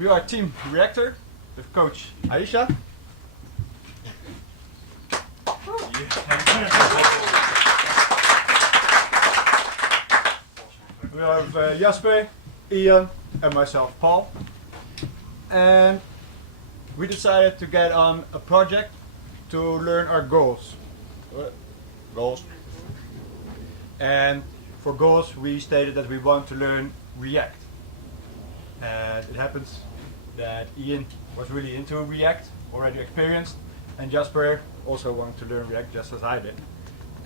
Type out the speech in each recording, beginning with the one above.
We are Team Reactor with Coach Aisha. We have Jasper, Ian, and myself, Paul. And we decided to get on a project to learn our goals. And for goals, we stated that we want to learn React. And it happens that Ian was really into React, already experienced, and Jasper also wanted to learn React just as I did.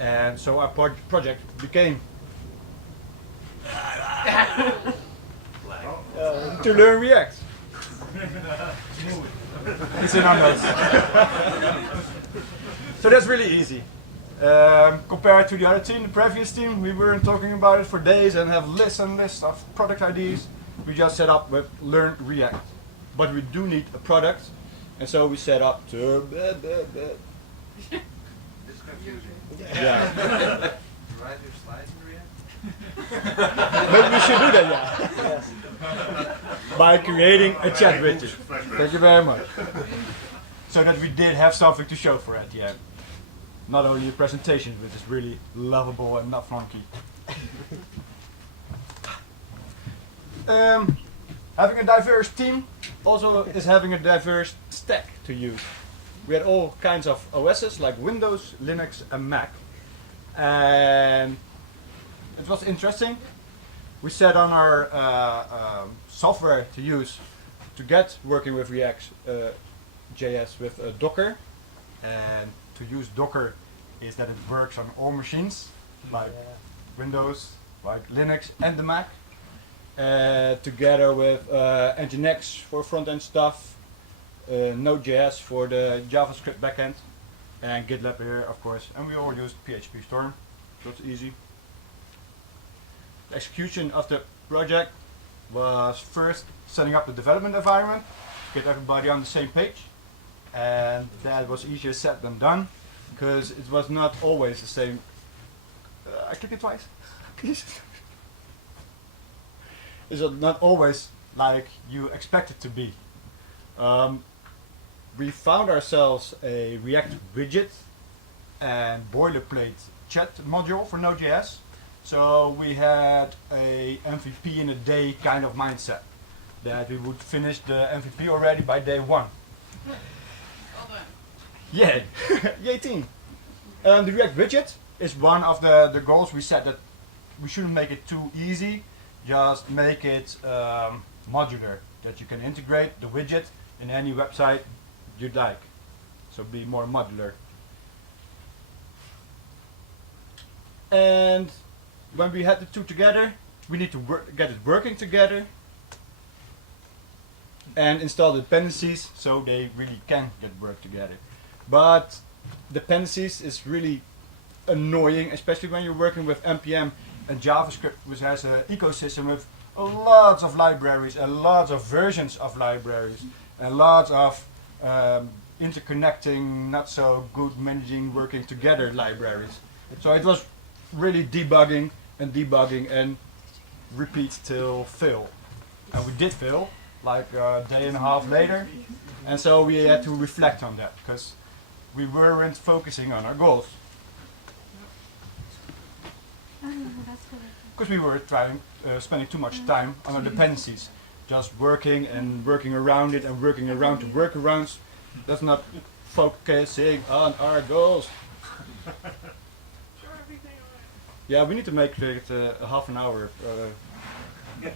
And so our project became to learn React. It's in our notes. So that's really easy. Compared to the other team, the previous team, we weren't talking about it for days and have lists and lists of product ideas. We just set up with Learn React. But we do need a product, and so we set up to... It's confusing. Yeah. You write your slides in React? Maybe we should do that, yeah. Yes. By creating a chat widget. Thank you very much. So that we did have something to show for it, yeah. Not only a presentation, which is really lovable and not funky. Having a diverse team also is having a diverse stack to use. We had all kinds of OSs like Windows, Linux and Mac. And it was interesting. We set on our software to use to get working with React JS with Docker. And to use Docker is that it works on all machines, like Windows, like Linux and the Mac. Together with Nginx for front-end stuff, Node.js for the JavaScript backend, and GitLab here, of course. And we all used PHP Storm, so it's easy. The execution of the project was first setting up the development environment, get everybody on the same page, and that was easier said than done, because it was not always the same. I click it twice. It's not always like you expect it to be. We found ourselves a React widget and boilerplate chat module for Node.js. So we had a MVP in a day kind of mindset, that we would finish the MVP already by day one. Well done. Yay! Yay team! The React widget is one of the goals we set, that we shouldn't make it too easy. Just make it modular, that you can integrate the widget in any website you'd like. So be more modular. And when we had the two together, we need to get it working together and install the dependencies so they really can get work together. But dependencies is really annoying, especially when you're working with NPM and JavaScript, which has an ecosystem with lots of libraries and lots of versions of libraries and lots of interconnecting, not so good managing, working together libraries. So it was really debugging and repeat till fail. And we did fail, like a day and a half later. And so we had to reflect on that, because we weren't focusing on our goals. Because we were spending too much time on our dependencies, just working and working around it and working around the workarounds. That's not focusing on our goals. Yeah, we need to make it a half an hour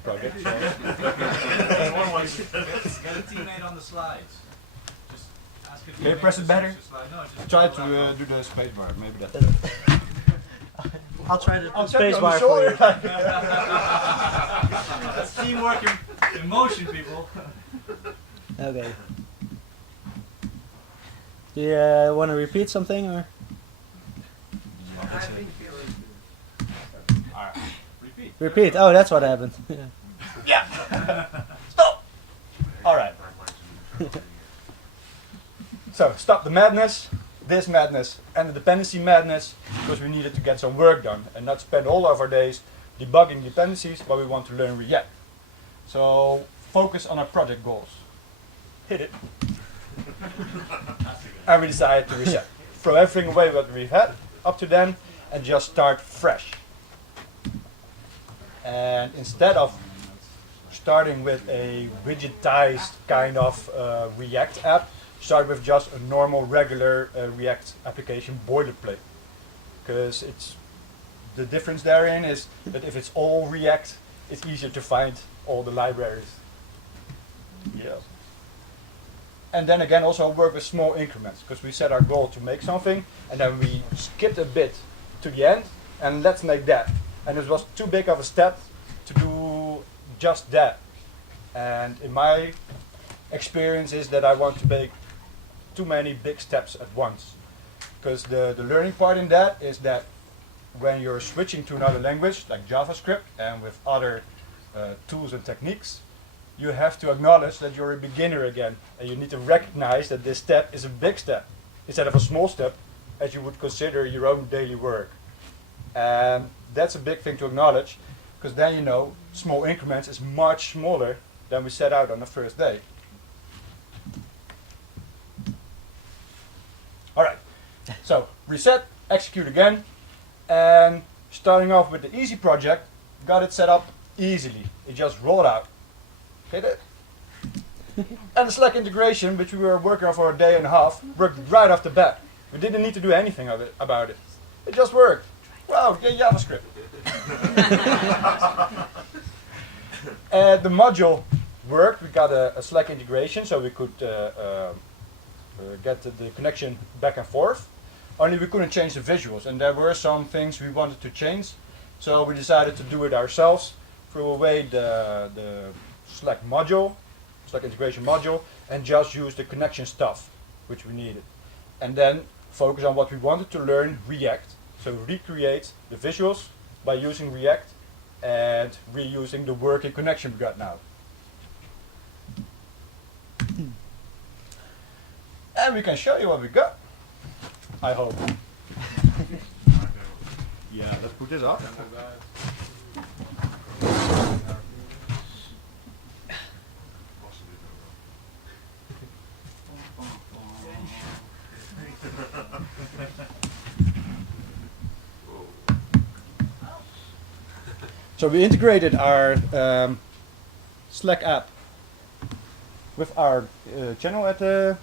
project. So. Get a teammate on the slides. Just ask a Can you teammate press to it better? switch the slide. No, just Try pull to that do the space bar, maybe that. I'll try to I'll put space check on bar the for you. shoulder. That's teamwork in motion, people. Okay. Do you want to repeat something or? Alright, repeat. Repeat. Oh, that's what happened. Yeah. Stop. All right. So stop the madness, this madness, and the dependency madness, because we needed to get some work done and not spend all of our days debugging dependencies, but we want to learn React. So focus on our project goals. Hit it. And we decided to reset. Throw everything away what we've had up to then and just start fresh. And instead of starting with a widgetized kind of React app, start with just a normal, regular React application boilerplate. Because the difference therein is that if it's all React, it's easier to find all the libraries. Yeah. And then again, also work with small increments, because we set our goal to make something, and then we skipped a bit to the end, and let's make that. And it was too big of a step to do just that. And in my experience is that I want to make too many big steps at once. Because the learning part in that is that when you're switching to another language, like JavaScript, and with other tools and techniques, you have to acknowledge that you're a beginner again, and you need to recognize that this step is a big step, instead of a small step, as you would consider your own daily work. And that's a big thing to acknowledge, because then you know small increments is much smaller than we set out on the first day. Alright, so reset, execute again, and starting off with the easy project, got it set up easily. It just rolled out. Okay, and the Slack integration, which we were working on for a day and a half, worked right off the bat. We didn't need to do anything about it. It just worked. Wow, yeah, JavaScript. And the module worked. We got a Slack integration, so we could get the connection back and forth. Only we couldn't change the visuals, and there were some things we wanted to change. So we decided to do it ourselves. Threw away the Slack module, Slack integration module, and just use the connection stuff which we needed. And then focus on what we wanted to learn, React. So recreate the visuals by using React and reusing the working connection we got now. And we can show you what we got, I hope. Yeah, let's put this up. So we integrated our Slack app with our channel at the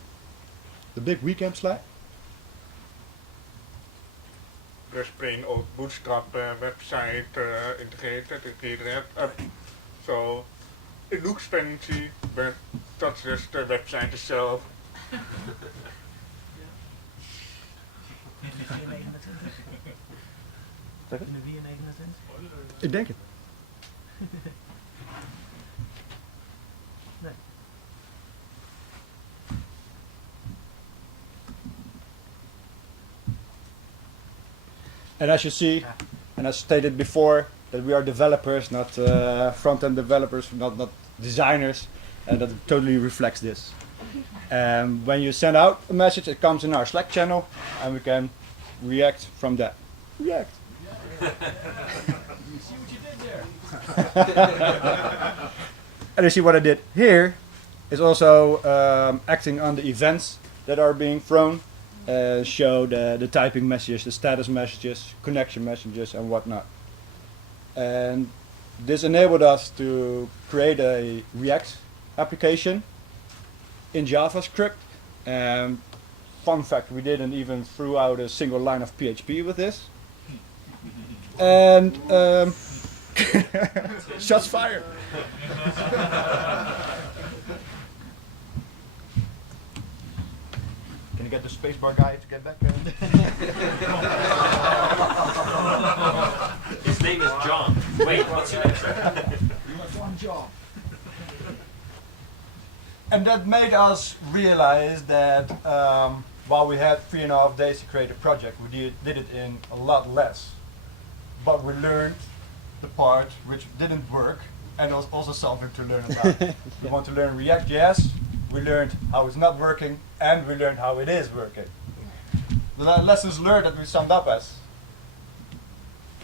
big WeCamp Slack. Dus plain old bootstrap website integrated into the app. So it looks fancy, but that's just the website itself. Ik denk het. And as you see, and as stated before, that we are developers, not front-end developers, not designers, and that totally reflects this. And when you send out a message, it comes in our Slack channel, and we can react from that. React. You see what you did there? And you see what I did here is also acting on the events that are being thrown. Show the typing messages, the status messages, connection messages, and whatnot. And this enabled us to create a React application in JavaScript. And fun fact, we didn't even throw out a single line of PHP with this. And shots fired. Can you get the spacebar guy to get back? His name is John. Wait, what's your name, sir? You have one job. And that made us realize that while we had 3.5 days to create a project, we did it in a lot less. But we learned the part which didn't work, and there was also something to learn about. We want to learn React.js, we learned how it's not working, and we learned how it is working. The lessons learned that we summed up as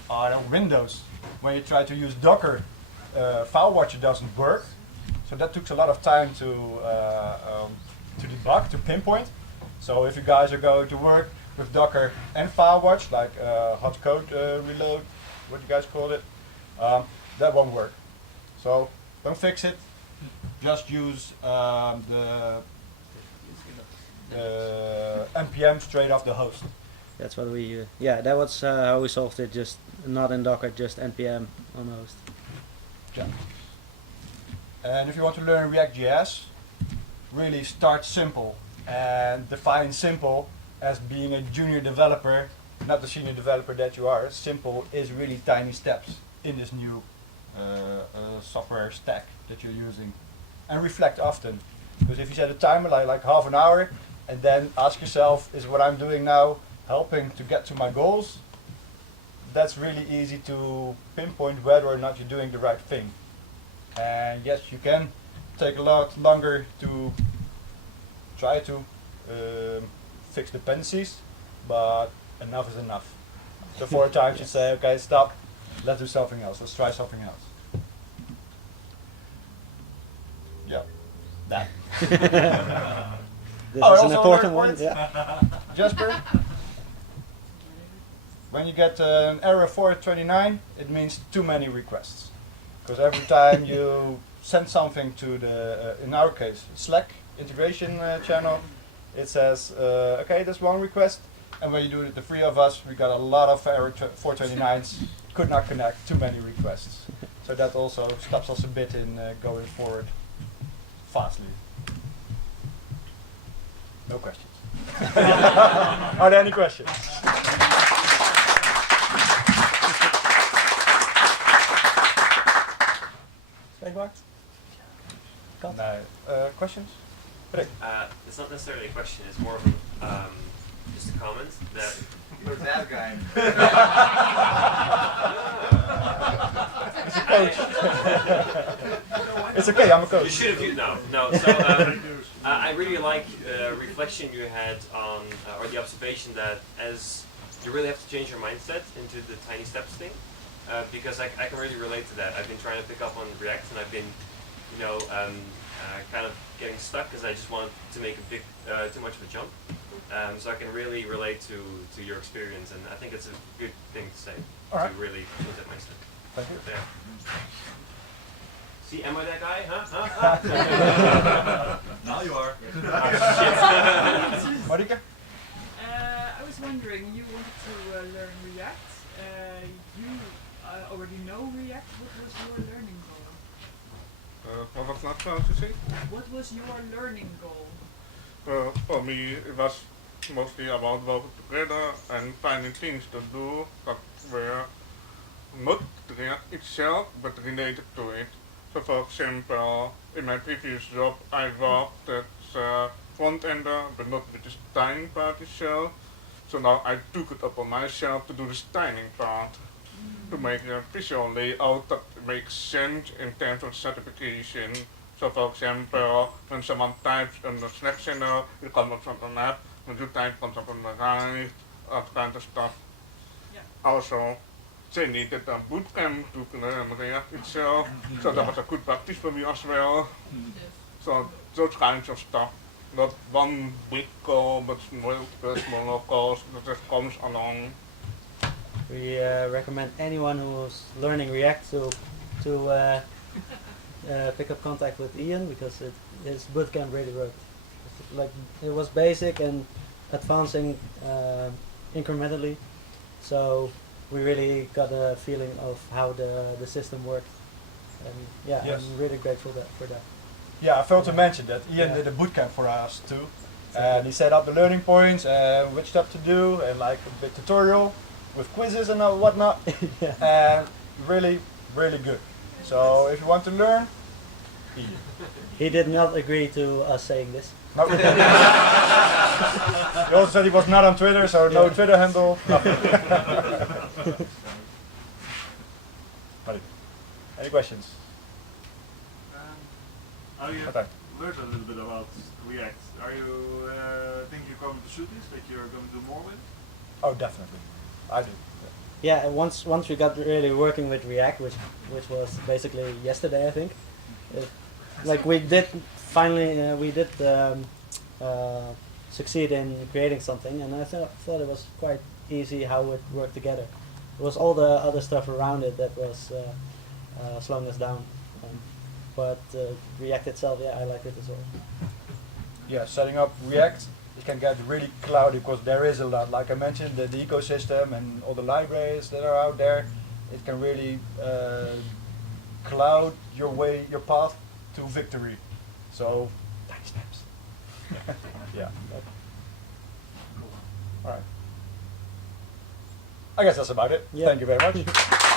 are on Windows. When you try to use Docker, FileWatcher doesn't work. So that took a lot of time to debug, to pinpoint. So if you guys are going to work with Docker and FileWatch, like hot code reload, what you guys call it, that won't work. So don't fix it. Just use the npm straight off the host. That's what we. Yeah, that was how we solved it. Just not in Docker, just npm on host. Yeah. And if you want to learn React.js, really start simple and define simple as being a junior developer, not the senior developer that you are. Simple is really tiny steps in this new software stack that you're using. And reflect often, because if you set a timer like half an hour and then ask yourself, is what I'm doing now helping to get to my goals? That's really easy to pinpoint whether or not you're doing the right thing. And yes, you can take a lot longer to try to fix dependencies, but enough is enough. So 4 times you say, okay, stop, let's do something else, let's try something else. Yeah, that. This Oh, is also an important another one. point? Yeah. Jasper, when you get an error 429, it means too many requests. Because every time you send something to the, in our case, Slack integration channel, it says, okay, there's 1 request. And when you do it, the 3 of us, we got a lot of error 429s, could not connect, too many requests. So that also stops us a bit in going forward fastly. No questions. Are there any questions? Spreekbaar? No. Questions? Rick? It's not necessarily a question, it's more of just a comment that You're that guy. He's a coach. It's okay, I'm a coach. you should have used no. So I really like the reflection you had on, or the observation that as you really have to change your mindset into the tiny steps thing, because I can really relate to that. I've been trying to pick up on React, and I've been, kind of getting stuck because I just wanted to make a big, too much of a jump. So I can really relate to your experience, and I think it's a good thing to say, to really change that mindset. Thank you. Yeah. See, am I that guy? Huh? Now you are. Marika? I was wondering, you wanted to learn React. You already know React. What was your learning goal? What was not supposed to say? What was your learning goal? For me, it was mostly about working together and finding things to do that were not React itself, but related to it. So for example, in my previous job, I worked as front-ender, but not with the styling part itself. So now I took it upon myself to do the styling part, to make a visual layout that makes sense in terms of certification. So for example, when someone types on the Slack channel, it comes up on the left, when you type, it comes up on the right, that kind of stuff. Yeah. Also, they needed a bootcamp to learn React itself, so that was a good practice for me as well. So those kinds of stuff. Not one big goal, but smaller goals that comes along. We recommend anyone who's learning React to pick up contact with Ian, because his bootcamp really worked. It was basic and advancing incrementally, so we really got a feeling of how the system worked, and yeah, Yes. I'm really grateful for that. Yeah, I failed to mention that Ian did a bootcamp for us too. And he set up the learning points and which stuff to do, and like a bit tutorial with quizzes and whatnot. Yeah. And really, really good. So if you want to learn, Ian. He did not agree to us saying this. No. He also said he was not on Twitter, so no Twitter handle. Nothing. Any questions? Are you Okay. learned a little bit about React? Are you think you're going to shoot this? That you're going to do more with? Oh, definitely. I do. Yeah, and once we got really working with React, which was basically yesterday, I think. like we did finally succeed in creating something, and I thought it was quite easy how it worked together. It was all the other stuff around it that was slowing us down. But React itself, yeah, I like it as well. Yeah, setting up React, it can get really cloudy because there is a lot. Like I mentioned, the ecosystem and all the libraries that are out there, it can really cloud your path to victory. So, tiny steps. Yeah. All right. I guess that's about it. Yeah. Thank you very much.